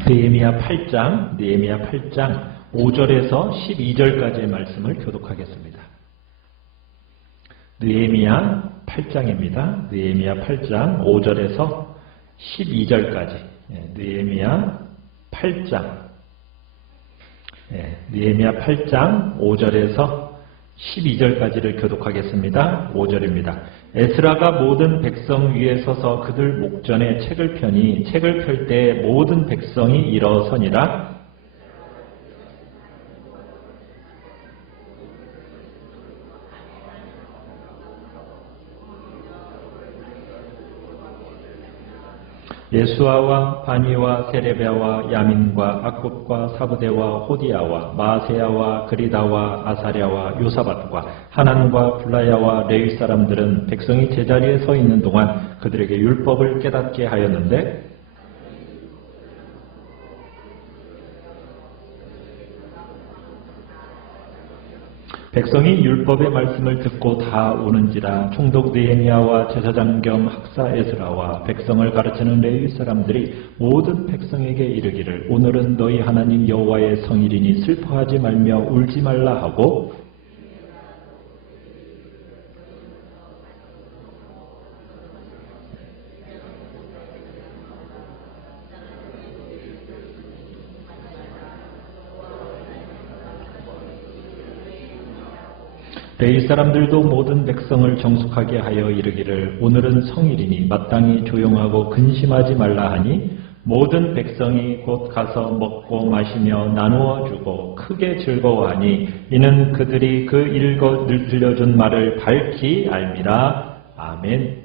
느헤미야 8장 5절에서 12절까지의 말씀을 교독하겠습니다. 느헤미야 8장입니다. 느헤미야 8장 5절에서 12절까지. 느헤미야 8장. 느헤미야 8장 5절에서 12절까지를 교독하겠습니다. 5절입니다. 에스라가 모든 백성 위에 서서 그들 목전에 책을 펴니 책을 펼 때 모든 백성이 일어서니라. 예수아와 바니와 세레베아와 야민과 악굽과 사부대와 호디아와 마세야와 그리다와 아사랴와 요사밧과 하난과 블라야와 레위 사람들은 백성이 제자리에 서 있는 동안 그들에게 율법을 깨닫게 하였는데 백성이 율법의 말씀을 듣고 다 우는지라. 총독 느헤미야와 제사장 겸 학사 에스라와 백성을 가르치는 레위 사람들이 모든 백성에게 이르기를 오늘은 너희 하나님 여호와의 성일이니 슬퍼하지 말며 울지 말라 하고 레위 사람들도 모든 백성을 정숙하게 하여 이르기를 오늘은 성일이니 마땅히 조용하고 근심하지 말라 하니 모든 백성이 곧 가서 먹고 마시며 나누어 주고 크게 즐거워하니 이는 그들이 그 읽어 들려준 말을 밝히 알미라. 아멘.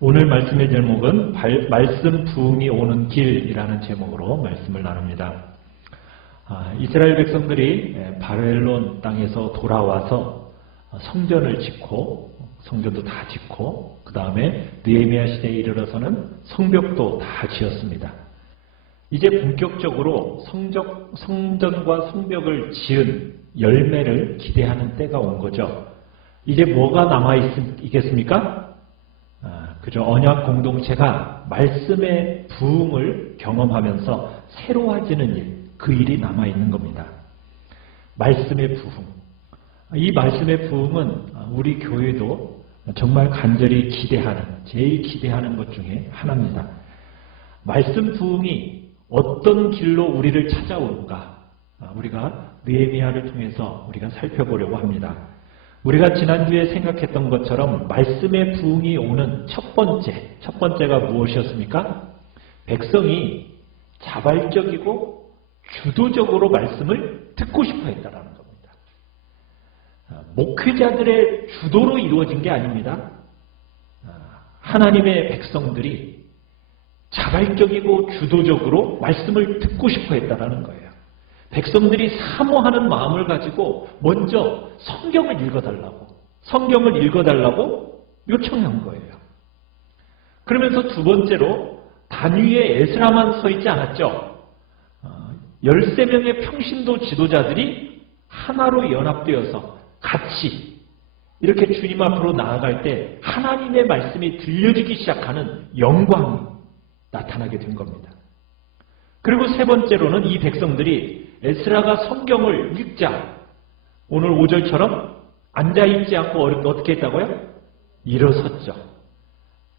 오늘 말씀의 제목은 말씀 부흥이 오는 길이라는 제목으로 말씀을 나눕니다. 이스라엘 백성들이 바벨론 땅에서 돌아와서 성전을 짓고 성전도 다 짓고 그 다음에 느헤미야 시대에 이르러서는 성벽도 다 지었습니다. 이제 본격적으로 성전과 성벽을 지은 열매를 기대하는 때가 온 거죠. 이제 뭐가 남아있겠습니까? 그저 언약 공동체가 말씀의 부흥을 경험하면서 새로워지는 일, 그 일이 남아있는 겁니다. 말씀의 부흥. 이 말씀의 부흥은 우리 교회도 정말 간절히 기대하는, 제일 기대하는 것 중에 하나입니다. 말씀 부흥이 어떤 길로 우리를 찾아오는가, 우리가 느헤미야를 통해서 우리가 살펴보려고 합니다. 우리가 지난주에 생각했던 것처럼 말씀의 부흥이 오는 첫 번째가 무엇이었습니까? 백성이 자발적이고 주도적으로 말씀을 듣고 싶어 했다라는 겁니다. 목회자들의 주도로 이루어진 게 아닙니다. 하나님의 백성들이 자발적이고 주도적으로 말씀을 듣고 싶어 했다라는 거예요. 백성들이 사모하는 마음을 가지고 먼저 성경을 읽어달라고 요청한 거예요. 그러면서 두 번째로 단위에 에스라만 서 있지 않았죠. 13명의 평신도 지도자들이 하나로 연합되어서 같이 이렇게 주님 앞으로 나아갈 때 하나님의 말씀이 들려지기 시작하는 영광이 나타나게 된 겁니다. 그리고 세 번째로는 이 백성들이 에스라가 성경을 읽자 오늘 5절처럼 앉아있지 않고 어떻게 했다고요? 일어섰죠.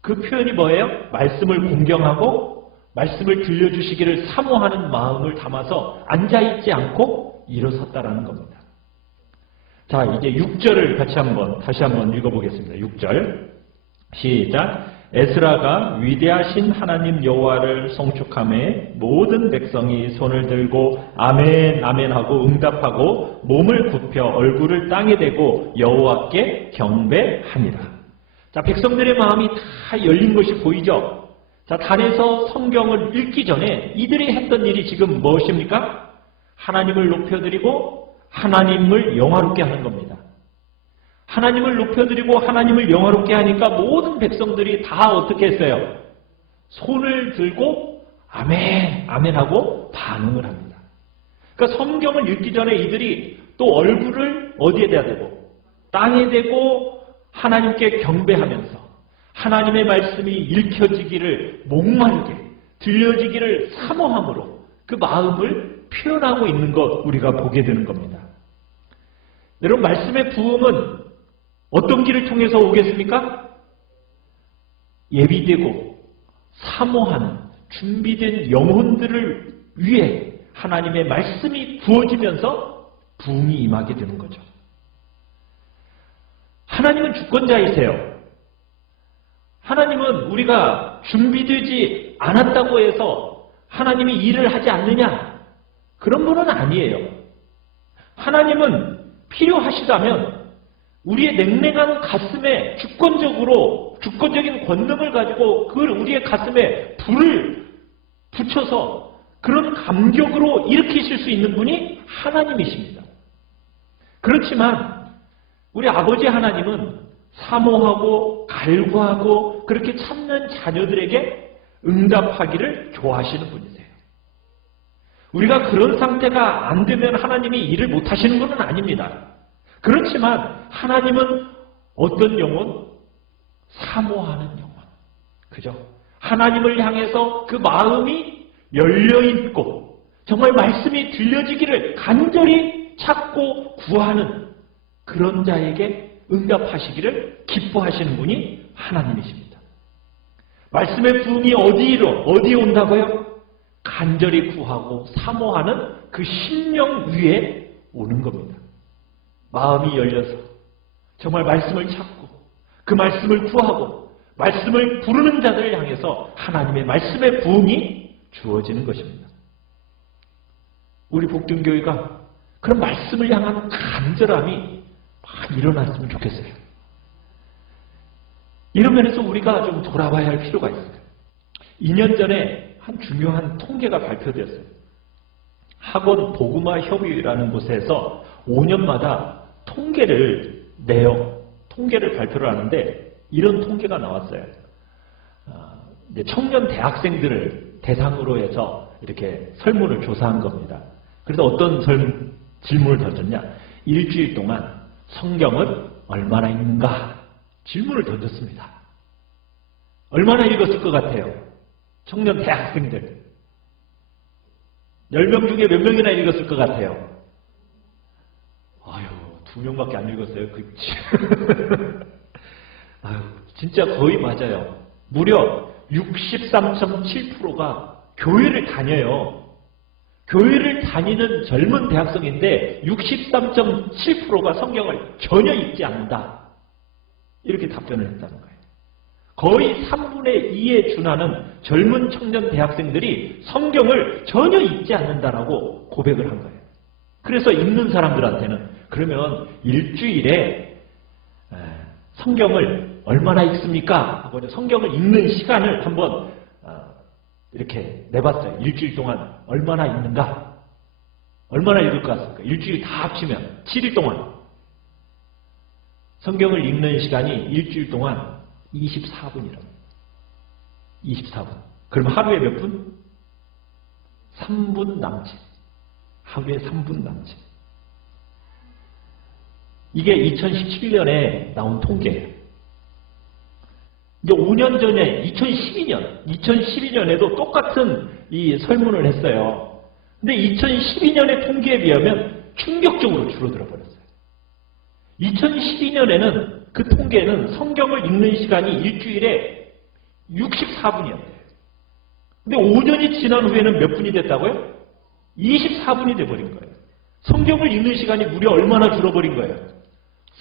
그 표현이 뭐예요? 말씀을 공경하고 말씀을 들려주시기를 사모하는 마음을 담아서 앉아있지 않고 일어섰다라는 겁니다. 자, 이제 6절을 다시 한번 읽어보겠습니다. 6절. 시작. 에스라가 위대하신 하나님 여호와를 송축하매 모든 백성이 손을 들고 아멘 아멘 하고 응답하고 몸을 굽혀 얼굴을 땅에 대고 여호와께 경배하니라. 자, 백성들의 마음이 다 열린 것이 보이죠? 자, 단에서 성경을 읽기 전에 이들이 했던 일이 지금 무엇입니까? 하나님을 높여드리고 하나님을 영화롭게 하는 겁니다. 하나님을 높여드리고 하나님을 영화롭게 하니까 모든 백성들이 다 어떻게 했어요? 손을 들고 아멘, 아멘 하고 반응을 합니다. 그러니까 성경을 읽기 전에 이들이 또 얼굴을 어디에 대고? 땅에 대고 하나님께 경배하면서 하나님의 말씀이 읽혀지기를 목마르게 들려지기를 사모함으로 그 마음을 표현하고 있는 것 우리가 보게 되는 겁니다. 여러분, 말씀의 부흥은 어떤 길을 통해서 오겠습니까? 예비되고 사모한 준비된 영혼들을 위해 하나님의 말씀이 부어지면서 부흥이 임하게 되는 거죠. 하나님은 주권자이세요. 하나님은 우리가 준비되지 않았다고 해서 하나님이 일을 하지 않느냐? 그런 분은 아니에요. 하나님은 필요하시다면 우리의 냉랭한 가슴에 주권적인 권능을 가지고 그 우리의 가슴에 불을 붙여서 그런 감격으로 일으키실 수 있는 분이 하나님이십니다. 그렇지만 우리 아버지 하나님은 사모하고 갈구하고 그렇게 참는 자녀들에게 응답하기를 좋아하시는 분이세요. 우리가 그런 상태가 안 되면 하나님이 일을 못 하시는 것은 아닙니다. 그렇지만 하나님은 어떤 영혼? 사모하는 영혼. 그죠? 하나님을 향해서 그 마음이 열려있고 정말 말씀이 들려지기를 간절히 찾고 구하는 그런 자에게 응답하시기를 기뻐하시는 분이 하나님이십니다. 말씀의 부흥이 어디에 온다고요? 간절히 구하고 사모하는 그 심령 위에 오는 겁니다. 마음이 열려서 정말 말씀을 찾고 그 말씀을 구하고 말씀을 부르는 자들을 향해서 하나님의 말씀의 부흥이 주어지는 것입니다. 우리 복등교회가 그런 말씀을 향한 간절함이 막 일어났으면 좋겠어요. 이런 면에서 우리가 좀 돌아봐야 할 필요가 있어요. 2년 전에 한 중요한 통계가 발표되었어요. 학원 복음화 협의회라는 곳에서 5년마다 통계를 내요. 통계를 발표를 하는데 이런 통계가 나왔어요. 이제 청년 대학생들을 대상으로 해서 이렇게 설문을 조사한 겁니다. 그래서 어떤 질문을 던졌냐? 일주일 동안 성경을 얼마나 읽는가? 질문을 던졌습니다. 얼마나 읽었을 것 같아요? 청년 대학생들. 10명 중에 몇 명이나 읽었을 것 같아요? 아유, 2명밖에 안 읽었어요. 아유, 진짜 거의 맞아요. 무려 63.7%가 교회를 다녀요. 교회를 다니는 젊은 대학생인데 63.7%가 성경을 전혀 읽지 않는다. 이렇게 답변을 했다는 거예요. 거의 3분의 2에 준하는 젊은 청년 대학생들이 성경을 전혀 읽지 않는다라고 고백을 한 거예요. 그래서 읽는 사람들한테는 그러면 일주일에 성경을 얼마나 읽습니까? 하고 성경을 읽는 시간을 한번 이렇게 내봤어요. 일주일 동안 얼마나 읽는가? 얼마나 읽을 것 같습니까? 일주일 다 합치면 7일 동안 성경을 읽는 시간이 일주일 동안 24분이라고. 24분. 그럼 하루에 몇 분? 3분 남짓. 하루에 3분 남짓. 이게 2017년에 나온 통계예요. 이제 5년 전에 2012년에도 똑같은 이 설문을 했어요. 근데 2012년의 통계에 비하면 충격적으로 줄어들어 버렸어요. 2012년에는 그 통계는 성경을 읽는 시간이 일주일에 64분이었대요. 근데 5년이 지난 후에는 몇 분이 됐다고요? 24분이 돼버린 거예요. 성경을 읽는 시간이 무려 얼마나 줄어버린 거예요?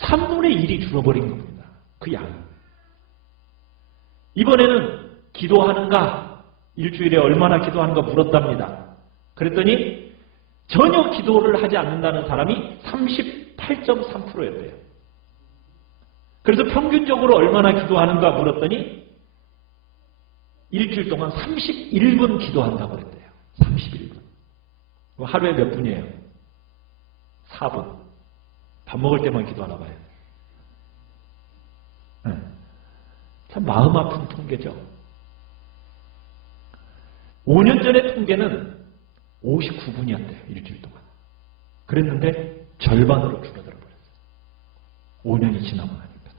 3분의 1이 줄어버린 겁니다. 그 양이. 이번에는 기도하는가? 일주일에 얼마나 기도하는가 물었답니다. 그랬더니 전혀 기도를 하지 않는다는 사람이 38.3%였대요. 그래서 평균적으로 얼마나 기도하는가 물었더니 일주일 동안 31분 기도한다고 그랬대요. 31분. 하루에 몇 분이에요? 4분. 밥 먹을 때만 기도하나 봐요. 참 마음 아픈 통계죠. 5년 전의 통계는 59분이었대요. 일주일 동안. 그랬는데 절반으로 줄어들어 버렸어요. 5년이 지나고 나니까.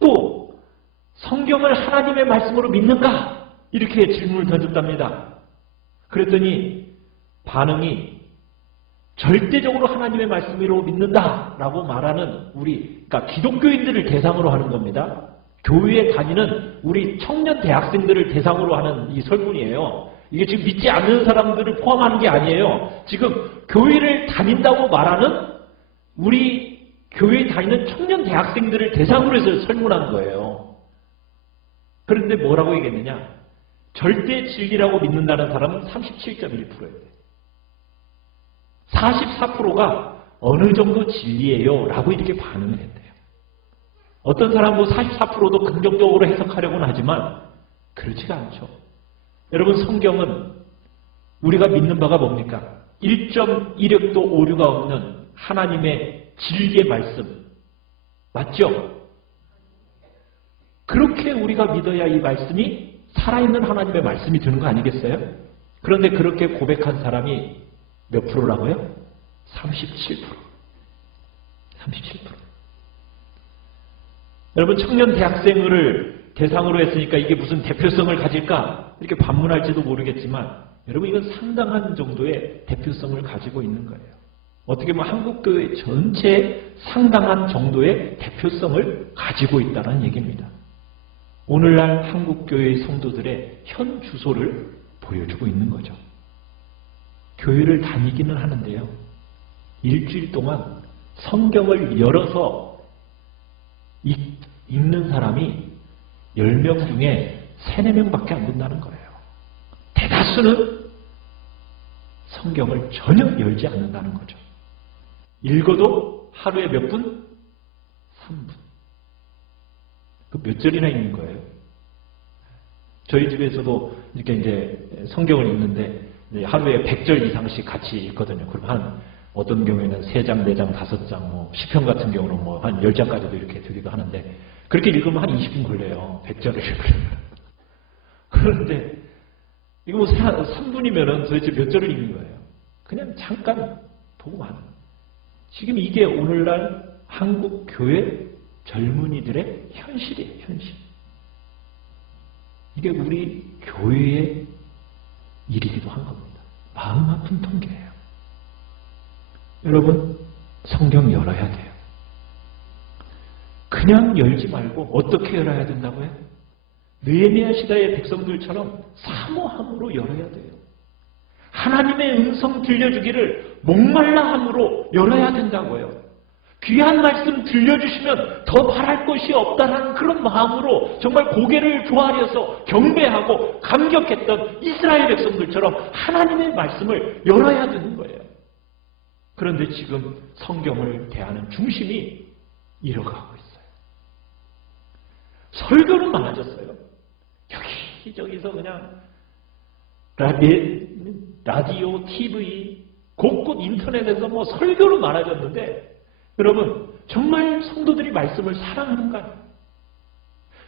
또 성경을 하나님의 말씀으로 믿는가? 이렇게 질문을 던졌답니다. 그랬더니 반응이 절대적으로 하나님의 말씀으로 믿는다라고 말하는 그러니까 기독교인들을 대상으로 하는 겁니다. 교회에 다니는 우리 청년 대학생들을 대상으로 하는 이 설문이에요. 이게 지금 믿지 않는 사람들을 포함하는 게 아니에요. 지금 교회를 다닌다고 말하는 우리 교회에 다니는 청년 대학생들을 대상으로 해서 설문한 거예요. 그런데 뭐라고 얘기했느냐? 절대 진리라고 믿는다는 사람은 37.1%예요. 44%가 어느 정도 진리예요 라고 이렇게 반응을 했대요. 어떤 사람은 44%도 긍정적으로 해석하려고는 하지만 그렇지가 않죠. 여러분, 성경은 우리가 믿는 바가 뭡니까? 1.1획도 오류가 없는 하나님의 진리의 말씀 맞죠? 그렇게 우리가 믿어야 이 말씀이 살아있는 하나님의 말씀이 되는 거 아니겠어요? 그런데 그렇게 고백한 사람이 몇 프로라고요? 37%. 37%. 여러분, 청년 대학생을 대상으로 했으니까 이게 무슨 대표성을 가질까? 이렇게 반문할지도 모르겠지만 여러분, 이건 상당한 정도의 대표성을 가지고 있는 거예요. 어떻게 보면 한국교회 전체에 상당한 정도의 대표성을 가지고 있다는 얘기입니다. 오늘날 한국교회의 성도들의 현 주소를 보여주고 있는 거죠. 교회를 다니기는 하는데요. 일주일 동안 성경을 열어서 읽는 사람이 10명 중에 3, 4명밖에 안 된다는 거예요. 대다수는 성경을 전혀 열지 않는다는 거죠. 읽어도 하루에 몇 분? 3분. 그 몇 절이나 읽는 거예요? 저희 집에서도 이렇게 이제 성경을 읽는데 하루에 100절 이상씩 같이 읽거든요. 그럼 한 어떤 경우에는 3장, 4장, 5장, 뭐 시편 같은 경우는 뭐 한 10장까지도 이렇게 되기도 하는데 그렇게 읽으면 한 20분 걸려요. 100절을 읽으려면. 그런데 이거 뭐 3분이면은 도대체 몇 절을 읽는 거예요? 그냥 잠깐 보고 마는 거예요. 지금 이게 오늘날 한국 교회 젊은이들의 현실이에요. 현실. 이게 우리 교회의 일이기도 한 겁니다. 마음 아픈 통계예요. 여러분, 성경 열어야 돼요. 그냥 열지 말고 어떻게 열어야 된다고요? 느헤미야 시대의 백성들처럼 사모함으로 열어야 돼요. 하나님의 음성 들려주기를 목말라함으로 열어야 된다고요. 귀한 말씀 들려주시면 더 바랄 것이 없다는 그런 마음으로 정말 고개를 조아려서 경배하고 감격했던 이스라엘 백성들처럼 하나님의 말씀을 열어야 되는 거예요. 그런데 지금 성경을 대하는 중심이 잃어가고 있어요. 설교는 많아졌어요. 여기저기서 그냥 라디오, TV, 곳곳 인터넷에서 뭐 설교는 많아졌는데 여러분, 정말 성도들이 말씀을 사랑하는가요?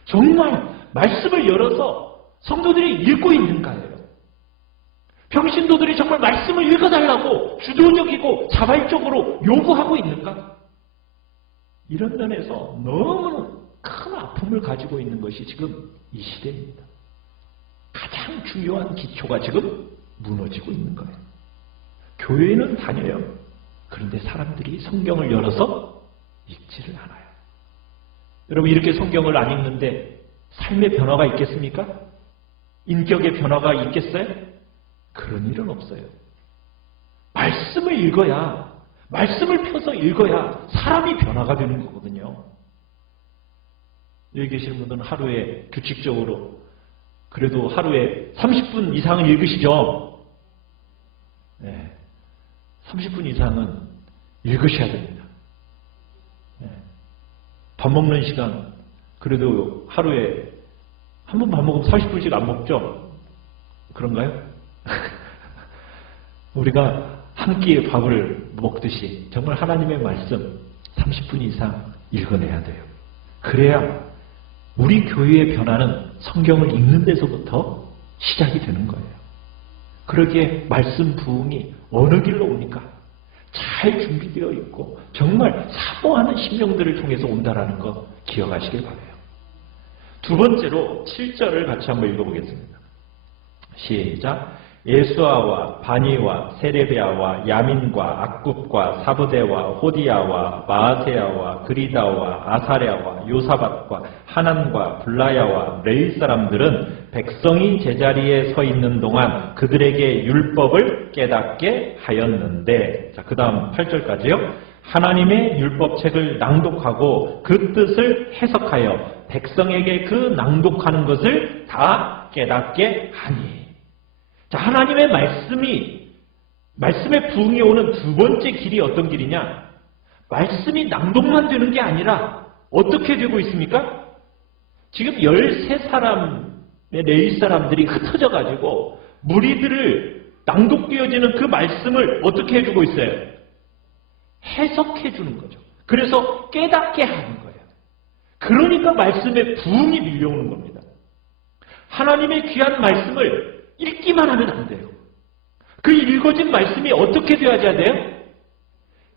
정말 말씀을 열어서 성도들이 읽고 있는가요? 평신도들이 정말 말씀을 읽어달라고 주도적이고 자발적으로 요구하고 있는가? 이런 면에서 너무 큰 아픔을 가지고 있는 것이 지금 이 시대입니다. 가장 중요한 기초가 지금 무너지고 있는 거예요. 교회는 다녀요. 그런데 사람들이 성경을 열어서 읽지를 않아요. 여러분, 이렇게 성경을 안 읽는데 삶의 변화가 있겠습니까? 인격의 변화가 있겠어요? 그런 일은 없어요. 말씀을 읽어야, 말씀을 펴서 읽어야 사람이 변화가 되는 거거든요. 여기 계시는 분들은 하루에 규칙적으로 그래도 하루에 30분 이상은 읽으시죠? 네. 30분 이상은 읽으셔야 됩니다. 네. 밥 먹는 시간, 그래도 하루에 한 번 밥 먹으면 40분씩 안 먹죠? 그런가요? 우리가 한 끼의 밥을 먹듯이 정말 하나님의 말씀 30분 이상 읽어내야 돼요. 그래야 우리 교회의 변화는 성경을 읽는 데서부터 시작이 되는 거예요. 그러기에 말씀 부흥이 어느 길로 옵니까? 잘 준비되어 있고 정말 사모하는 심령들을 통해서 온다라는 거 기억하시길 바라요. 두 번째로 7절을 같이 한번 읽어보겠습니다. 시작. 예수아와 바니와 세레베아와 야민과 악굽과 사브데와 호디야와 마아세야와 그리다와 아사랴와 요사밭과 하난과 블라야와 레위 사람들은 백성이 제자리에 서 있는 동안 그들에게 율법을 깨닫게 하였는데, 자, 그 다음 8절까지요. 하나님의 율법책을 낭독하고 그 뜻을 해석하여 백성에게 그 낭독하는 것을 다 깨닫게 하니. 자, 하나님의 말씀의 부흥이 오는 두 번째 길이 어떤 길이냐? 말씀이 낭독만 되는 게 아니라 어떻게 되고 있습니까? 지금 13사람의 레위 사람들이 흩어져 가지고 무리들을 낭독되어지는 그 말씀을 어떻게 해주고 있어요? 해석해 주는 거죠. 그래서 깨닫게 하는 거예요. 그러니까 말씀의 부흥이 밀려오는 겁니다. 하나님의 귀한 말씀을 읽기만 하면 안 돼요. 그 읽어진 말씀이 어떻게 되어야 돼요?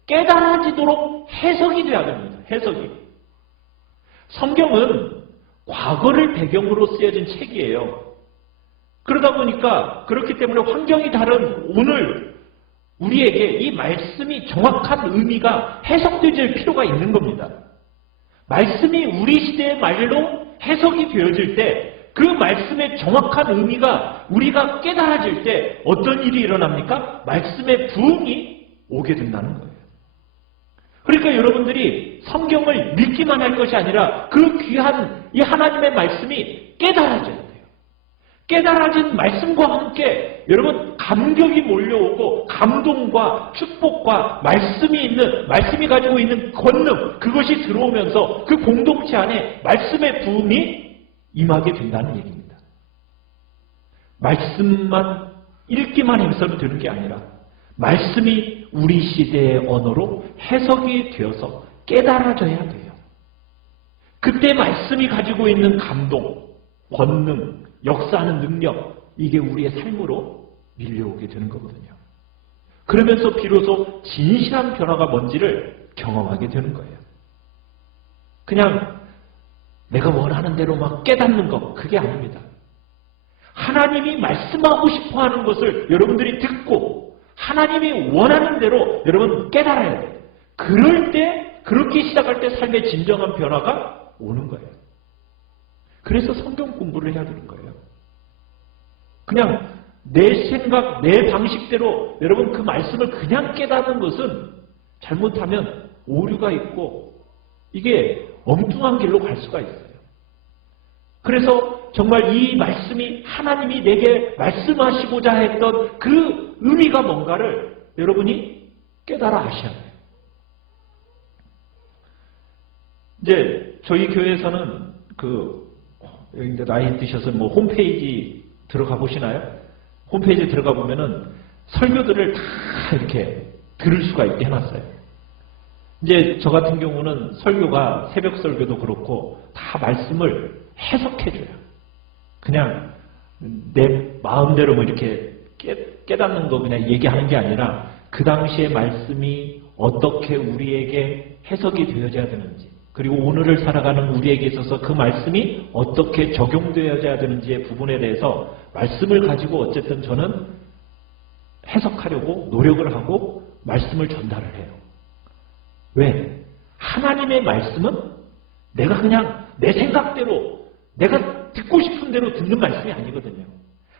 깨달아지도록 해석이 돼야 됩니다. 해석이. 성경은 과거를 배경으로 쓰여진 책이에요. 그러다 보니까 그렇기 때문에 환경이 다른 오늘 우리에게 이 말씀이 정확한 의미가 해석될 필요가 있는 겁니다. 말씀이 우리 시대의 말로 해석이 되어질 때 그 말씀의 정확한 의미가 우리가 깨달아질 때 어떤 일이 일어납니까? 말씀의 부흥이 오게 된다는 거예요. 그러니까 여러분들이 성경을 믿기만 할 것이 아니라 그 귀한 이 하나님의 말씀이 깨달아져야 돼요. 깨달아진 말씀과 함께 여러분 감격이 몰려오고 감동과 축복과 말씀이 가지고 있는 권능, 그것이 들어오면서 그 공동체 안에 말씀의 부흥이 임하게 된다는 얘기입니다. 말씀만 읽기만 해서는 되는 게 아니라 말씀이 우리 시대의 언어로 해석이 되어서 깨달아져야 돼요. 그때 말씀이 가지고 있는 감동, 권능, 역사하는 능력, 이게 우리의 삶으로 밀려오게 되는 거거든요. 그러면서 비로소 진실한 변화가 뭔지를 경험하게 되는 거예요. 그냥 내가 원하는 대로 막 깨닫는 것, 그게 아닙니다. 하나님이 말씀하고 싶어 하는 것을 여러분들이 듣고 하나님이 원하는 대로 여러분 깨달아야 돼요. 그럴 때, 그렇게 시작할 때 삶의 진정한 변화가 오는 거예요. 그래서 성경 공부를 해야 되는 거예요. 그냥 내 생각, 내 방식대로 여러분 그 말씀을 그냥 깨닫는 것은 잘못하면 오류가 있고 이게 엉뚱한 길로 갈 수가 있어요. 그래서 정말 이 말씀이 하나님이 내게 말씀하시고자 했던 그 의미가 뭔가를 여러분이 깨달아 아셔야 돼요. 이제 저희 교회에서는 여기 이제 나이 드셔서 뭐 홈페이지 들어가 보시나요? 홈페이지에 들어가 보면은 설교들을 다 이렇게 들을 수가 있게 해놨어요. 이제 저 같은 경우는 설교가 새벽 설교도 그렇고 다 말씀을 해석해줘요. 그냥 내 마음대로 뭐 이렇게 깨닫는 거 그냥 얘기하는 게 아니라 그 당시의 말씀이 어떻게 우리에게 해석이 되어져야 되는지, 그리고 오늘을 살아가는 우리에게 있어서 그 말씀이 어떻게 적용되어져야 되는지의 부분에 대해서 말씀을 가지고 어쨌든 저는 해석하려고 노력을 하고 말씀을 전달을 해요. 왜? 하나님의 말씀은 내가 그냥 내 생각대로 내가 듣고 싶은 대로 듣는 말씀이 아니거든요.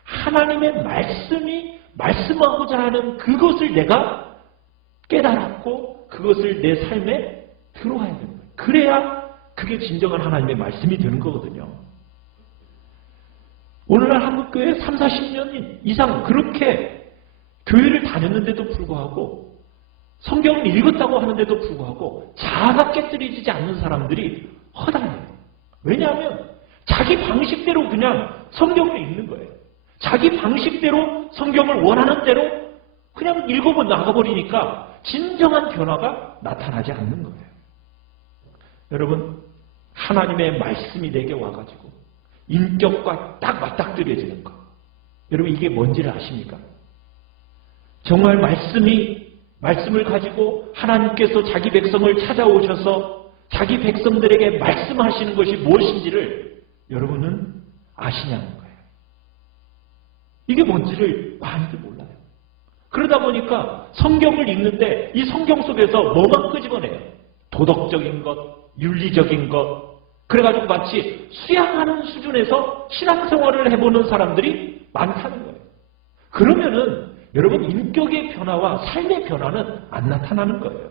하나님의 말씀이 말씀하고자 하는 그것을 내가 깨달았고 그것을 내 삶에 들어와야 되는 거예요. 그래야 그게 진정한 하나님의 말씀이 되는 거거든요. 오늘날 한국교회 30-40년 이상 그렇게 교회를 다녔는데도 불구하고 성경을 읽었다고 하는데도 불구하고 자아가 깨뜨려지지 않는 사람들이 허다해요. 왜냐하면 자기 방식대로 그냥 성경을 읽는 거예요. 자기 방식대로 성경을 원하는 대로 그냥 읽어보 나가버리니까 진정한 변화가 나타나지 않는 거예요. 여러분, 하나님의 말씀이 내게 와가지고 인격과 딱 맞닥뜨려지는 거. 여러분, 이게 뭔지를 아십니까? 정말 말씀을 가지고 하나님께서 자기 백성을 찾아오셔서 자기 백성들에게 말씀하시는 것이 무엇인지를 여러분은 아시냐는 거예요. 이게 뭔지를 많이들 몰라요. 그러다 보니까 성경을 읽는데 이 성경 속에서 뭐만 끄집어내요. 도덕적인 것, 윤리적인 것, 그래가지고 마치 수양하는 수준에서 신앙생활을 해보는 사람들이 많다는 거예요. 그러면은 여러분 인격의 변화와 삶의 변화는 안 나타나는 거예요.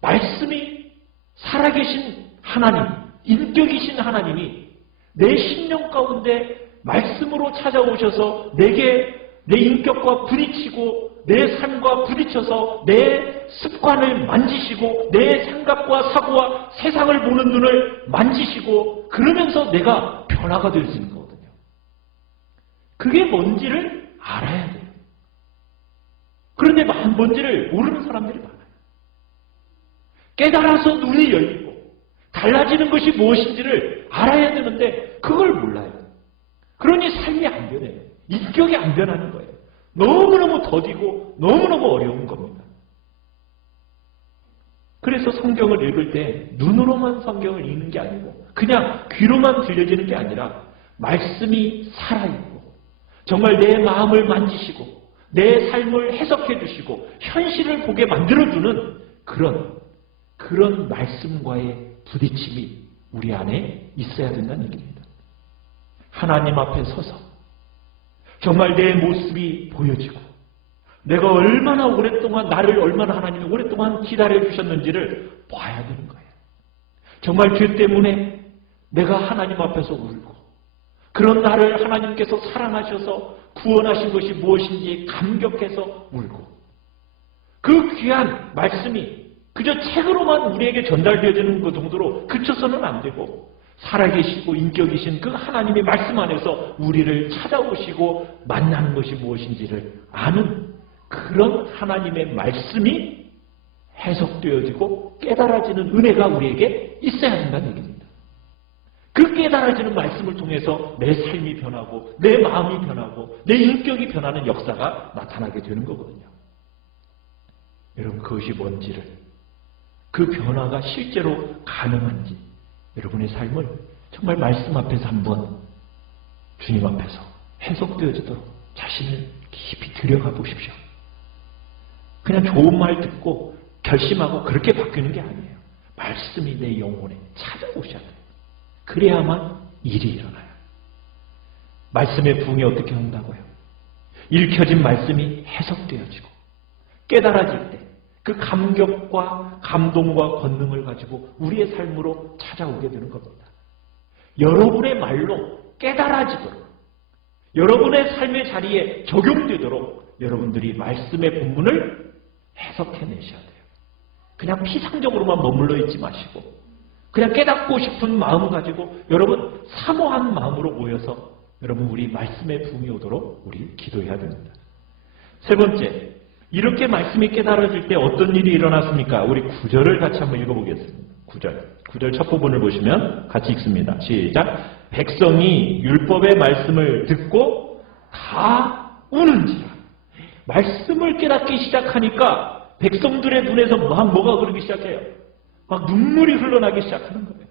말씀이 살아계신 하나님, 인격이신 하나님이 내 심령 가운데 말씀으로 찾아오셔서 내게 내 인격과 부딪히고 내 삶과 부딪혀서 내 습관을 만지시고 내 생각과 사고와 세상을 보는 눈을 만지시고 그러면서 내가 변화가 될 수 있는 거거든요. 그게 뭔지를 알아야 돼요. 그런데 뭔지를 모르는 사람들이 많아요. 깨달아서 눈이 열리고 달라지는 것이 무엇인지를 알아야 되는데 그걸 몰라요. 그러니 삶이 안 변해요. 인격이 안 변하는 거예요. 너무너무 더디고 너무너무 어려운 겁니다. 그래서 성경을 읽을 때 눈으로만 성경을 읽는 게 아니고 그냥 귀로만 들려지는 게 아니라 말씀이 살아있고 정말 내 마음을 만지시고 내 삶을 해석해 주시고 현실을 보게 만들어주는 그런 말씀과의 부딪힘이 우리 안에 있어야 된다는 얘기입니다. 하나님 앞에 서서 정말 내 모습이 보여지고 내가 얼마나 오랫동안 나를 얼마나 하나님이 오랫동안 기다려주셨는지를 봐야 되는 거예요. 정말 죄 때문에 내가 하나님 앞에서 울고 그런 나를 하나님께서 사랑하셔서 구원하신 것이 무엇인지 감격해서 울고 그 귀한 말씀이 그저 책으로만 우리에게 전달되어지는 것 정도로 그쳐서는 안 되고 살아계시고 인격이신 그 하나님의 말씀 안에서 우리를 찾아오시고 만나는 것이 무엇인지를 아는 그런 하나님의 말씀이 해석되어지고 깨달아지는 은혜가 우리에게 있어야 한다는 얘기입니다. 그 깨달아지는 말씀을 통해서 내 삶이 변하고 내 마음이 변하고 내 인격이 변하는 역사가 나타나게 되는 거거든요. 여러분 그것이 뭔지를 그 변화가 실제로 가능한지 여러분의 삶을 정말 말씀 앞에서 한번 주님 앞에서 해석되어지도록 자신을 깊이 들여가 보십시오. 그냥 좋은 말 듣고 결심하고 그렇게 바뀌는 게 아니에요. 말씀이 내 영혼에 찾아오셔야 돼요. 그래야만 일이 일어나요. 말씀의 부흥이 어떻게 온다고요? 읽혀진 말씀이 해석되어지고 깨달아질 때 그 감격과 감동과 권능을 가지고 우리의 삶으로 찾아오게 되는 겁니다. 여러분의 말로 깨달아지도록 여러분의 삶의 자리에 적용되도록 여러분들이 말씀의 본문을 해석해내셔야 돼요. 그냥 피상적으로만 머물러 있지 마시고 그냥 깨닫고 싶은 마음 가지고 여러분 사모한 마음으로 모여서 여러분 우리 말씀의 부흥이 오도록 우리 기도해야 됩니다. 세 번째, 이렇게 말씀이 깨달아질 때 어떤 일이 일어났습니까? 우리 9절을 같이 한번 읽어보겠습니다. 9절 첫 부분을 보시면 같이 읽습니다. 시작. 백성이 율법의 말씀을 듣고 다 우는지라. 말씀을 깨닫기 시작하니까 백성들의 눈에서 뭐가 흐르기 시작해요. 막 눈물이 흘러나기 시작하는 거예요.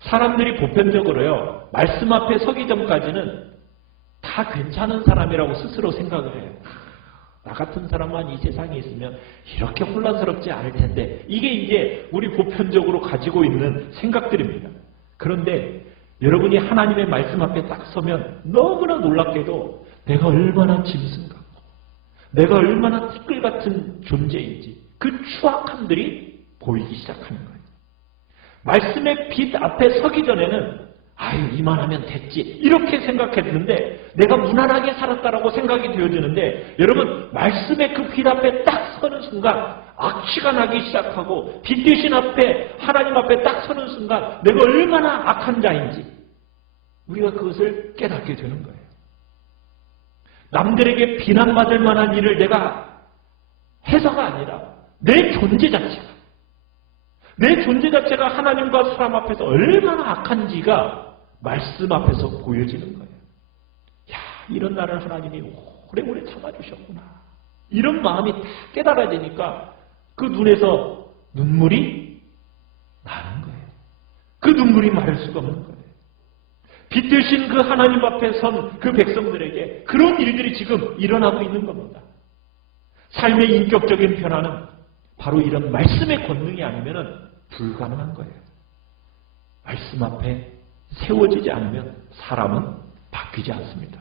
사람들이 보편적으로요. 말씀 앞에 서기 전까지는 다 괜찮은 사람이라고 스스로 생각을 해요. 나 같은 사람만 이 세상에 있으면 이렇게 혼란스럽지 않을 텐데 이게 이제 우리 보편적으로 가지고 있는 생각들입니다. 그런데 여러분이 하나님의 말씀 앞에 딱 서면 너무나 놀랍게도 내가 얼마나 짐승 같고 내가 얼마나 티끌 같은 존재인지 그 추악함들이 보이기 시작하는 거예요. 말씀의 빛 앞에 서기 전에는 아유 이만하면 됐지 이렇게 생각했는데 내가 무난하게 살았다라고 생각이 되어지는데 여러분 말씀의 그 빛 앞에 딱 서는 순간 악취가 나기 시작하고 빛 대신 앞에 하나님 앞에 딱 서는 순간 내가 얼마나 악한 자인지 우리가 그것을 깨닫게 되는 거예요. 남들에게 비난받을 만한 일을 내가 해서가 아니라 내 존재 자체가 하나님과 사람 앞에서 얼마나 악한지가 말씀 앞에서 보여지는 거예요. 야, 이런 나를 하나님이 오래오래 참아주셨구나. 이런 마음이 다 깨달아지니까 그 눈에서 눈물이 나는 거예요. 그 눈물이 마를 수가 없는 거예요. 빛 되신 그 하나님 앞에 선 그 백성들에게 그런 일들이 지금 일어나고 있는 겁니다. 삶의 인격적인 변화는 바로 이런 말씀의 권능이 아니면 불가능한 거예요. 말씀 앞에 세워지지 않으면 사람은 바뀌지 않습니다.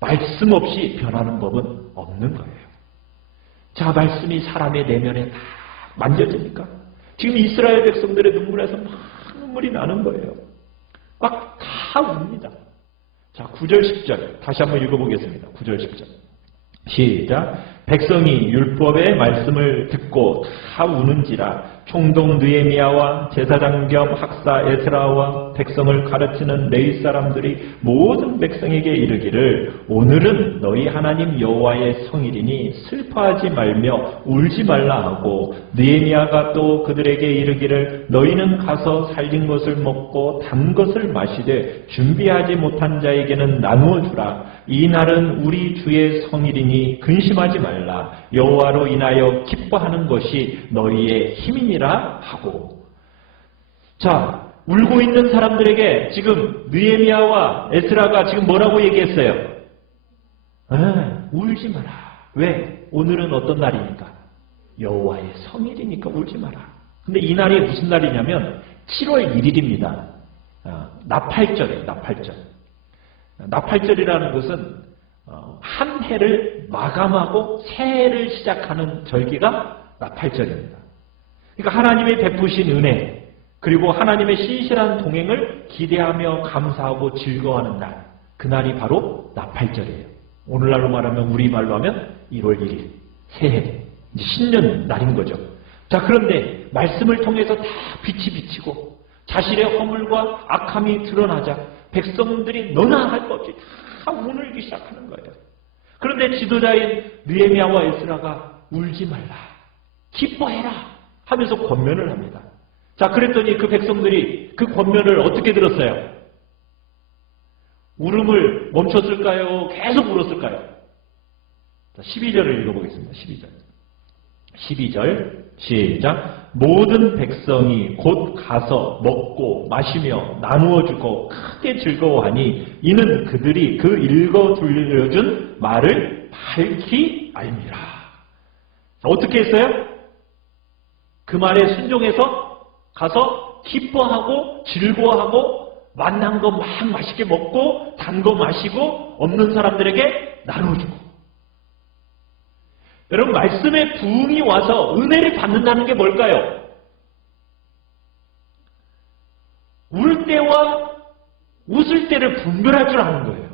말씀 없이 변하는 법은 없는 거예요. 자, 말씀이 사람의 내면에 다 만져지니까 지금 이스라엘 백성들의 눈물에서 막 눈물이 나는 거예요. 막 다 웁니다. 자, 9절 10절 다시 한번 읽어보겠습니다. 9절 10절 시작. 백성이 율법의 말씀을 듣고 다 우는지라. 총독 느헤미야와 제사장 겸 학사 에스라와 백성을 가르치는 레위 사람들이 모든 백성에게 이르기를 오늘은 너희 하나님 여호와의 성일이니 슬퍼하지 말며 울지 말라 하고, 느헤미야가 또 그들에게 이르기를 너희는 가서 살린 것을 먹고 단 것을 마시되 준비하지 못한 자에게는 나누어 주라. 이 날은 우리 주의 성일이니 근심하지 말라. 여호와로 인하여 기뻐하는 것이 너희의 힘이니라 하고. 자, 울고 있는 사람들에게 지금 느헤미야와 에스라가 지금 뭐라고 얘기했어요? 울지 마라. 왜? 오늘은 어떤 날이니까? 여호와의 성일이니까 울지 마라. 근데 이 날이 무슨 날이냐면 7월 1일입니다. 나팔절이에요. 나팔절. 나팔절이라는 것은 한 해를 마감하고 새 해를 시작하는 절기가 나팔절입니다. 그러니까 하나님의 베푸신 은혜, 그리고 하나님의 신실한 동행을 기대하며 감사하고 즐거워하는 날, 그날이 바로 나팔절이에요. 오늘날로 말하면, 우리말로 하면 1월 1일 새해, 이제 신년 날인 거죠. 자, 그런데 말씀을 통해서 다 빛이 비치고 자신의 허물과 악함이 드러나자 백성들이 너나 할 것 없이 다 울기 시작하는 거예요. 그런데 지도자인 느헤미야와 에스라가 울지 말라, 기뻐해라 하면서 권면을 합니다. 자, 그랬더니 그 백성들이 그 권면을 어떻게 들었어요? 울음을 멈췄을까요? 계속 울었을까요? 자, 12절을 읽어보겠습니다. 12절 시작. 모든 백성이 곧 가서 먹고 마시며 나누어 주고 크게 즐거워하니 이는 그들이 그 읽어 들려준 말을 밝히 알미라. 어떻게 했어요? 그 말에 순종해서 가서 기뻐하고 즐거워하고 만난 거 막 맛있게 먹고 단 거 마시고 없는 사람들에게 나눠주고. 여러분, 말씀의 부흥이 와서 은혜를 받는다는 게 뭘까요? 울 때와 웃을 때를 분별할 줄 아는 거예요.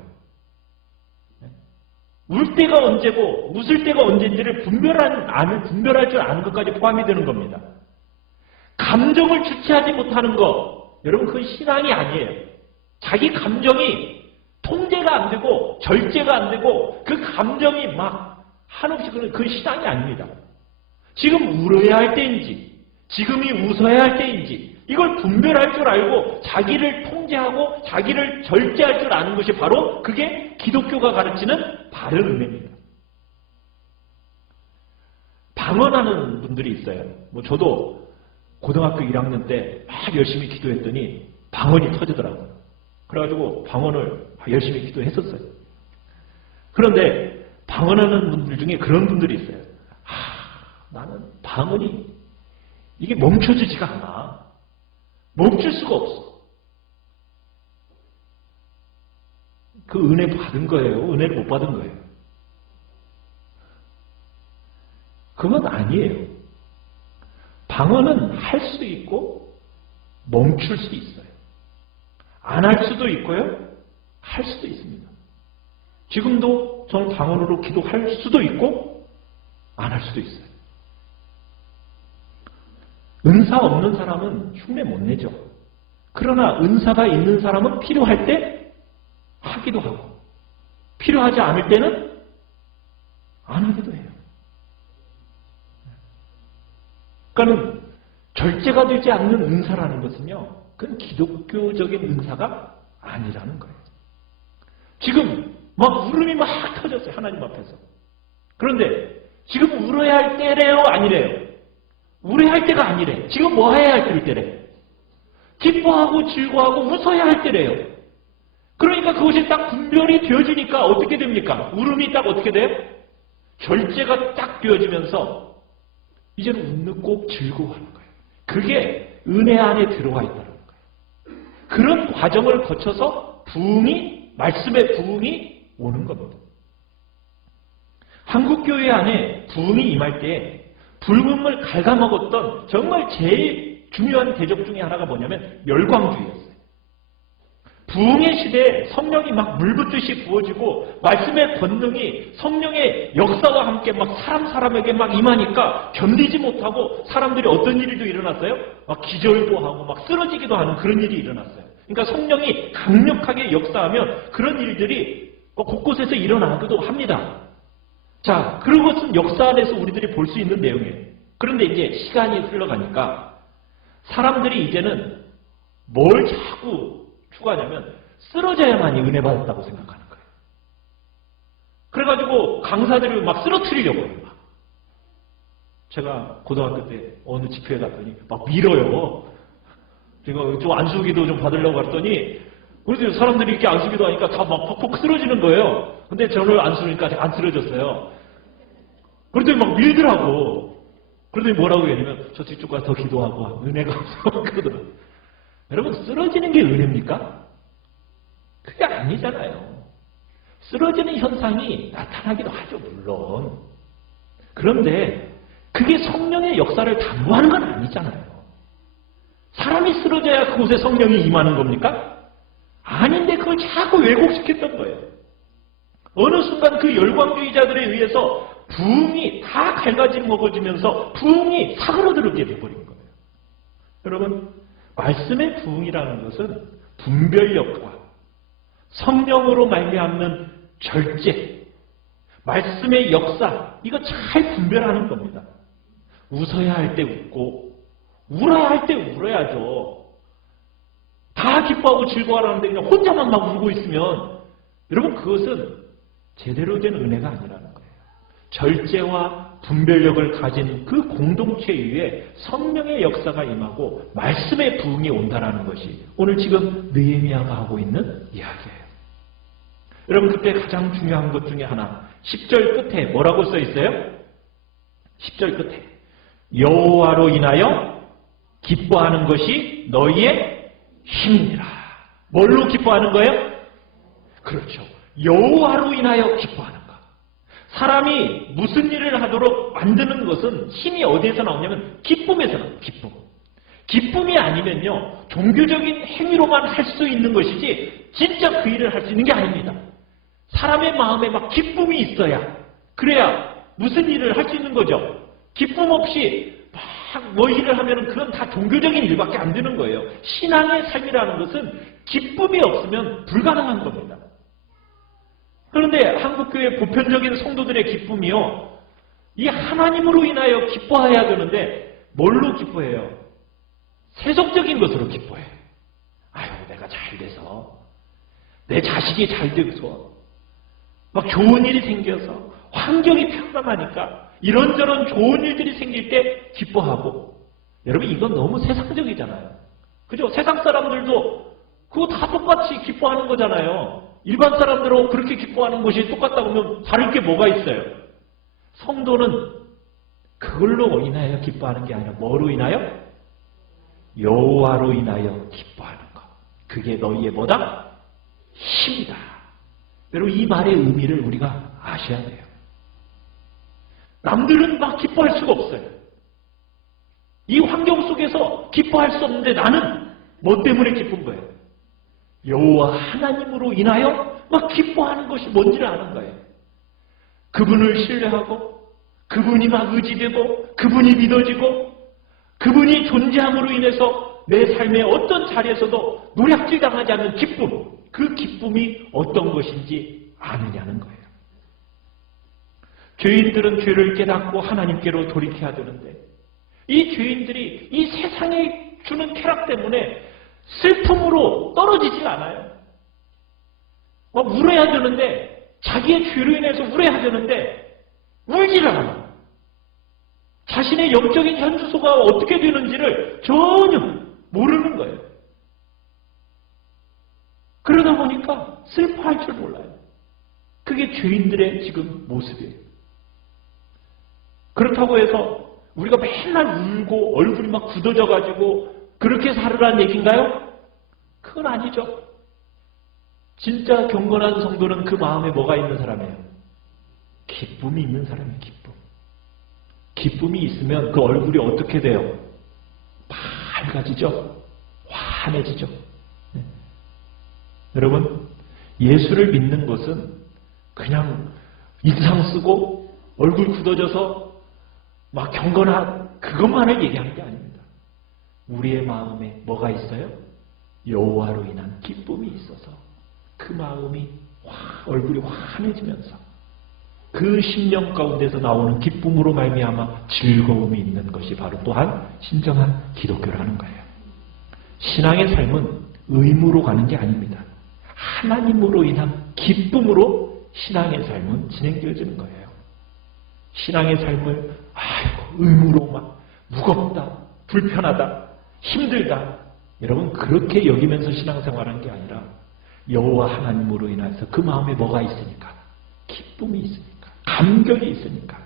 울 때가 언제고 웃을 때가 언제인지를 분별할 줄 아는 것까지 포함이 되는 겁니다. 감정을 주체하지 못하는 거, 여러분, 그건 신앙이 아니에요. 자기 감정이 통제가 안 되고 절제가 안 되고 그 감정이 막 한없이 그건 신앙이 아닙니다. 지금 울어야 할 때인지 지금이 웃어야 할 때인지 이걸 분별할 줄 알고 자기를 통제하고 자기를 절제할 줄 아는 것이 바로 그게 기독교가 가르치는 바른 은혜입니다. 방언하는 분들이 있어요. 저도 고등학교 1학년 때 막 열심히 기도했더니 방언이 터지더라고요. 그래가지고 방언을 열심히 기도했었어요. 그런데 방언하는 분들 중에 그런 분들이 있어요. 나는 방언이 이게 멈춰지지가 않아. 멈출 수가 없어. 그 은혜 받은 거예요? 은혜를 못 받은 거예요? 그건 아니에요. 방언은 할 수도 있고 멈출 수도 있어요. 안 할 수도 있고요. 할 수도 있습니다. 지금도 저는 방언으로 기도할 수도 있고 안 할 수도 있어요. 은사 없는 사람은 흉내 못 내죠. 그러나 은사가 있는 사람은 필요할 때 하기도 하고 필요하지 않을 때는 안 하기도 해요. 그러니까 절제가 되지 않는 은사라는 것은요, 그건 기독교적인 은사가 아니라는 거예요. 지금 막 울음이 막 터졌어요, 하나님 앞에서. 그런데 지금 울어야 할 때래요, 아니래요? 울어야 할 때가 아니래. 지금 뭐 해야 할 때래? 기뻐하고 즐거워하고 웃어야 할 때래요. 그러니까 그것이 딱 분별이 되어지니까 어떻게 됩니까? 울음이 딱 어떻게 돼요? 절제가 딱 되어지면서 이제는 웃는 꼭 즐거워하는 거예요. 그게 은혜 안에 들어와 있다는 거예요. 그런 과정을 거쳐서 부흥이, 말씀의 부흥이 오는 겁니다. 한국교회 안에 부흥이 임할 때 붉음을 갉아먹었던 정말 제일 중요한 대적 중에 하나가 뭐냐면 열광주의였어요. 부흥의 시대에 성령이 막 물붓듯이 부어지고 말씀의 권능이 성령의 역사와 함께 막 사람에게 막 임하니까 견디지 못하고 사람들이 어떤 일도 일어났어요? 막 기절도 하고 막 쓰러지기도 하는 그런 일이 일어났어요. 그러니까 성령이 강력하게 역사하면 그런 일들이 곳곳에서 일어나기도 합니다. 자, 그런 것은 역사 안에서 우리들이 볼 수 있는 내용이에요. 그런데 이제 시간이 흘러가니까 사람들이 이제는 뭘 자꾸 추구하냐면 쓰러져야만이 은혜 받았다고 생각하는 거예요. 그래가지고 강사들을 막 쓰러뜨리려고 해요. 막. 제가 고등학교 때 어느 집회에 갔더니 막 밀어요. 제가 좀 안수기도 좀 받으려고 했더니 그래서 사람들이 이렇게 안수기도 하니까 다 막 퍽퍽 쓰러지는 거예요. 근데 저를 안수니까 안 쓰러졌어요. 그러더니 막 밀더라고. 그러더니 뭐라고 했냐면 저 뒤쪽 가서 더 기도하고 은혜가 없어. 그러더라고요. 여러분, 쓰러지는 게 은혜입니까? 그게 아니잖아요. 쓰러지는 현상이 나타나기도 하죠, 물론. 그런데 그게 성령의 역사를 담보하는 건 아니잖아요. 사람이 쓰러져야 그곳에 성령이 임하는 겁니까? 아닌데 그걸 자꾸 왜곡시켰던 거예요. 어느 순간 그 열광주의자들에 의해서 부흥이 다 갈가지먹어지면서 부흥이 사그러들게 돼버린 거예요. 여러분, 말씀의 부흥이라는 것은 분별력과 성령으로 말미암는 절제, 말씀의 역사, 이거 잘 분별하는 겁니다. 웃어야 할 때 웃고 울어야 할 때 울어야죠. 다 기뻐하고 즐거워하는데 그냥 혼자만 막 울고 있으면 여러분, 그것은 제대로 된 은혜가 아니라는 거예요. 절제와 분별력을 가진 그 공동체 위에 성령의 역사가 임하고 말씀의 부흥이 온다는 것이 오늘 지금 느헤미야가 하고 있는 이야기예요. 여러분, 그때 가장 중요한 것 중에 하나, 10절 끝에 뭐라고 써 있어요? 10절 끝에 여호와로 인하여 기뻐하는 것이 너희의 힘이라. 뭘로 기뻐하는 거예요? 그렇죠. 여호와로 인하여 기뻐하는 것. 사람이 무슨 일을 하도록 만드는 것은 힘이 어디에서 나오냐면 기쁨에서 나와요. 기쁨. 기쁨이 아니면요, 종교적인 행위로만 할 수 있는 것이지 진짜 그 일을 할 수 있는 게 아닙니다. 사람의 마음에 막 기쁨이 있어야, 그래야 무슨 일을 할 수 있는 거죠. 기쁨 없이 막 뭐 일을 하면 그건 다 종교적인 일밖에 안 되는 거예요. 신앙의 삶이라는 것은 기쁨이 없으면 불가능한 겁니다. 그런데 한국교회 보편적인 성도들의 기쁨이요, 이 하나님으로 인하여 기뻐해야 되는데 뭘로 기뻐해요? 세속적인 것으로 기뻐해요. 아유, 내가 잘 돼서, 내 자식이 잘 돼서, 막 좋은 일이 생겨서, 환경이 평범하니까 이런저런 좋은 일들이 생길 때 기뻐하고. 여러분, 이건 너무 세상적이잖아요. 그죠? 세상 사람들도 그거 다 똑같이 기뻐하는 거잖아요. 일반 사람들은 그렇게 기뻐하는 것이 똑같다고 하면 다를 게 뭐가 있어요? 성도는 그걸로 인하여 기뻐하는 게 아니라 뭐로 인하여? 여호와로 인하여 기뻐하는 것. 그게 너희의 뭐다? 힘이다. 여러분, 이 말의 의미를 우리가 아셔야 돼요. 남들은 막 기뻐할 수가 없어요. 이 환경 속에서 기뻐할 수 없는데 나는 뭐 때문에 기쁜 거예요? 여호와 하나님으로 인하여 막 기뻐하는 것이 뭔지를 아는 거예요. 그분을 신뢰하고 그분이 막 의지되고 그분이 믿어지고 그분이 존재함으로 인해서 내 삶의 어떤 자리에서도 노략질 당하지 않는 기쁨, 그 기쁨이 어떤 것인지 아느냐는 거예요. 죄인들은 죄를 깨닫고 하나님께로 돌이켜야 되는데 이 죄인들이 이 세상에 주는 쾌락 때문에 슬픔으로 떨어지질 않아요. 막 울어야 되는데, 자기의 죄로 인해서 울어야 되는데 울지를 않아요. 자신의 영적인 현주소가 어떻게 되는지를 전혀 모르는 거예요. 그러다 보니까 슬퍼할 줄 몰라요. 그게 죄인들의 지금 모습이에요. 그렇다고 해서 우리가 맨날 울고 얼굴이 막 굳어져가지고 그렇게 살으라는 얘기인가요? 그건 아니죠. 진짜 경건한 성도는 그 마음에 뭐가 있는 사람이에요? 기쁨이 있는 사람이에요. 기쁨. 기쁨이 있으면 그 얼굴이 어떻게 돼요? 밝아지죠? 환해지죠? 네. 여러분, 예수를 믿는 것은 그냥 인상 쓰고 얼굴 굳어져서 막 경건한 그것만을 얘기하는 게 아닙니다. 우리의 마음에 뭐가 있어요? 여호와로 인한 기쁨이 있어서 그 마음이 얼굴이 환해지면서 그 심령 가운데서 나오는 기쁨으로 말미암아 즐거움이 있는 것이 바로 또한 진정한 기독교라는 거예요. 신앙의 삶은 의무로 가는 게 아닙니다. 하나님으로 인한 기쁨으로 신앙의 삶은 진행되어지는 거예요. 신앙의 삶을 의무로 막 무겁다, 불편하다, 힘들다 여러분 그렇게 여기면서 신앙생활하는 게 아니라 여호와 하나님으로 인해서 그 마음에 뭐가 있으니까 기쁨이 있으니까 감격이 있으니까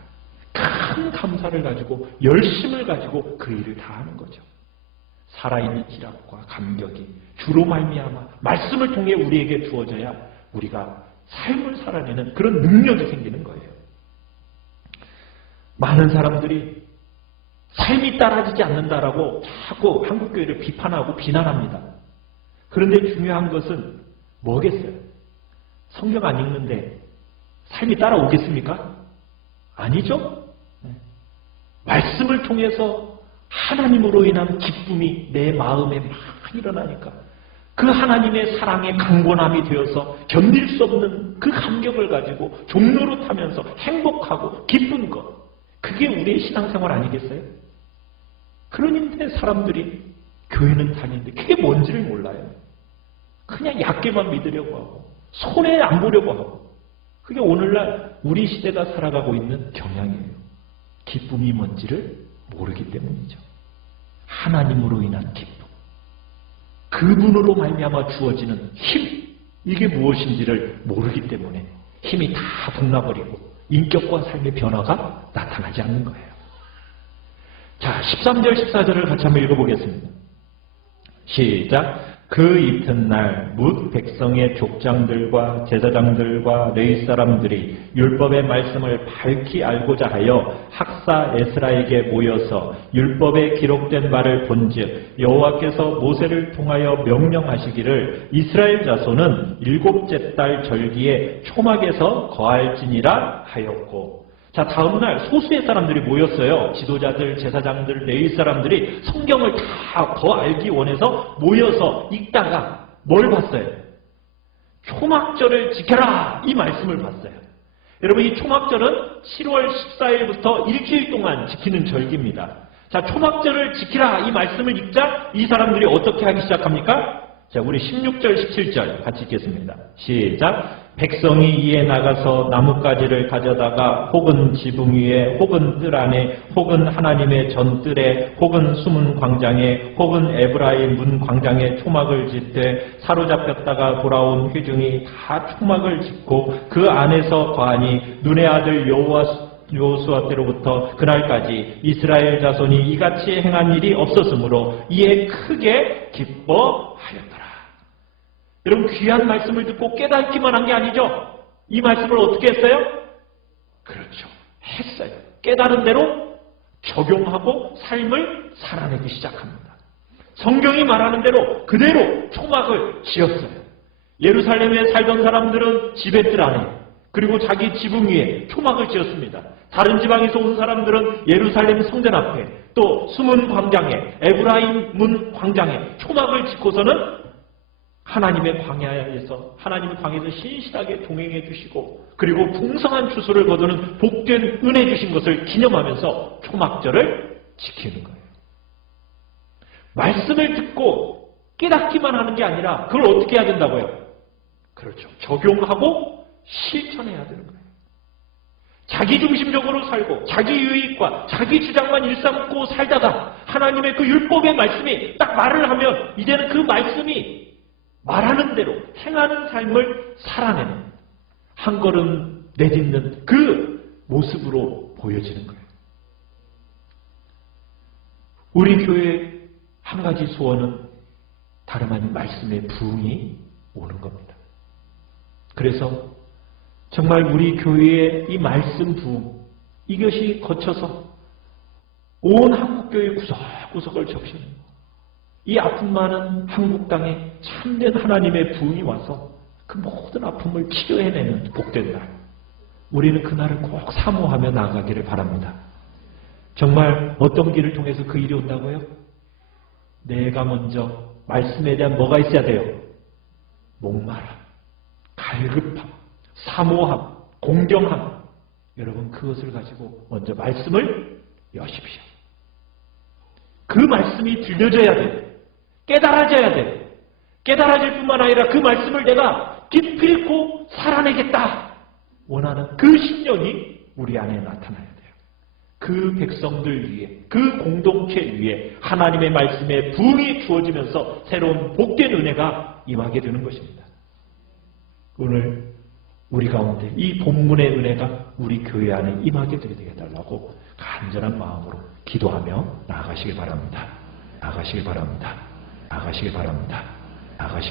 큰 감사를 가지고 열심을 가지고 그 일을 다하는 거죠. 살아있는 희락과 감격이 주로 말미암아 말씀을 통해 우리에게 주어져야 우리가 삶을 살아내는 그런 능력이 생기는 거예요. 많은 사람들이 삶이 따라지지 않는다라고 자꾸 한국교회를 비판하고 비난합니다. 그런데 중요한 것은 뭐겠어요? 성경 안 읽는데 삶이 따라오겠습니까? 아니죠? 말씀을 통해서 하나님으로 인한 기쁨이 내 마음에 막 일어나니까 그 하나님의 사랑의 강권함이 되어서 견딜 수 없는 그 감격을 가지고 종로로 타면서 행복하고 기쁜 것 그게 우리의 신앙생활 아니겠어요? 그런데 사람들이 교회는 다니는데 그게 뭔지를 몰라요. 그냥 얕게만 믿으려고 하고 손해 안 보려고 하고 그게 오늘날 우리 시대가 살아가고 있는 경향이에요. 기쁨이 뭔지를 모르기 때문이죠. 하나님으로 인한 기쁨. 그분으로 말미암아 주어지는 힘. 이게 무엇인지를 모르기 때문에 힘이 다 북나버리고 인격과 삶의 변화가 나타나지 않는 거예요. 자, 13절, 14절을 같이 한번 읽어보겠습니다. 시작. 그 이튿날 뭇 백성의 족장들과 제사장들과 레위 사람들이 율법의 말씀을 밝히 알고자 하여 학사 에스라에게 모여서 율법에 기록된 바를 본즉 여호와께서 모세를 통하여 명령하시기를 이스라엘 자손은 일곱째 달 절기에 초막에서 거할지니라 하였고. 자, 다음날 소수의 사람들이 모였어요. 지도자들, 제사장들, 레위 사람들이 성경을 다 더 알기 원해서 모여서 읽다가 뭘 봤어요? 초막절을 지켜라! 이 말씀을 봤어요. 여러분, 이 초막절은 7월 14일부터 일주일 동안 지키는 절기입니다. 자, 초막절을 지키라! 이 말씀을 읽자 이 사람들이 어떻게 하기 시작합니까? 자, 우리 16절, 17절 같이 읽겠습니다. 시작. 백성이 이에 나가서 나뭇가지를 가져다가 혹은 지붕 위에 혹은 뜰 안에 혹은 하나님의 전뜰에 혹은 숨은 광장에 혹은 에브라임 문 광장에 초막을 짓되 사로잡혔다가 돌아온 회중이 다 초막을 짓고 그 안에서 거하니 눈의 아들 여호수아 때로부터 그날까지 이스라엘 자손이 이같이 행한 일이 없었으므로 이에 크게 기뻐하였더라. 여러분, 귀한 말씀을 듣고 깨닫기만 한 게 아니죠. 이 말씀을 어떻게 했어요? 그렇죠. 했어요. 깨달은 대로 적용하고 삶을 살아내기 시작합니다. 성경이 말하는 대로 그대로 초막을 지었어요. 예루살렘에 살던 사람들은 지배뜰 안에 그리고 자기 지붕 위에 초막을 지었습니다. 다른 지방에서 온 사람들은 예루살렘 성전 앞에 또 숨은 광장에 에브라임 문 광장에 초막을 짓고서는 하나님의 광야에서 신실하게 동행해 주시고 그리고 풍성한 추수를 거두는 복된 은혜 주신 것을 기념하면서 초막절을 지키는 거예요. 말씀을 듣고 깨닫기만 하는 게 아니라 그걸 어떻게 해야 된다고요? 그렇죠. 적용하고 실천해야 되는 거예요. 자기중심적으로 살고 자기 유익과 자기 주장만 일삼고 살다가 하나님의 그 율법의 말씀이 딱 말을 하면 이제는 그 말씀이 말하는 대로 행하는 삶을 살아내는, 한 걸음 내딛는 그 모습으로 보여지는 거예요. 우리 교회의 한 가지 소원은 다름 아닌 말씀의 부흥이 오는 겁니다. 그래서 정말 우리 교회의 이 말씀 부흥, 이것이 거쳐서 온 한국교회 구석구석을 적시는 이 아픔 많은 한국 땅에 참된 하나님의 부흥이 와서 그 모든 아픔을 치료해내는 복된 날, 우리는 그날을 꼭 사모하며 나아가기를 바랍니다. 정말 어떤 길을 통해서 그 일이 온다고요? 내가 먼저 말씀에 대한 뭐가 있어야 돼요? 목마름, 갈급함, 사모함, 공경함. 여러분 그것을 가지고 먼저 말씀을 여십시오. 그 말씀이 들려져야 돼요. 깨달아져야 돼요. 깨달아질 뿐만 아니라 그 말씀을 내가 기필코 살아내겠다 원하는 그 신령이 우리 안에 나타나야 돼요. 그 백성들 위에, 그 공동체 위에 하나님의 말씀에 부흥이 주어지면서 새로운 복된 은혜가 임하게 되는 것입니다. 오늘 우리 가운데 이 본문의 은혜가 우리 교회 안에 임하게 되게 해달라고 간절한 마음으로 기도하며 나아가시길 바랍니다. 나아가시길 바랍니다. 나아가시길 바랍니다. 나아가시길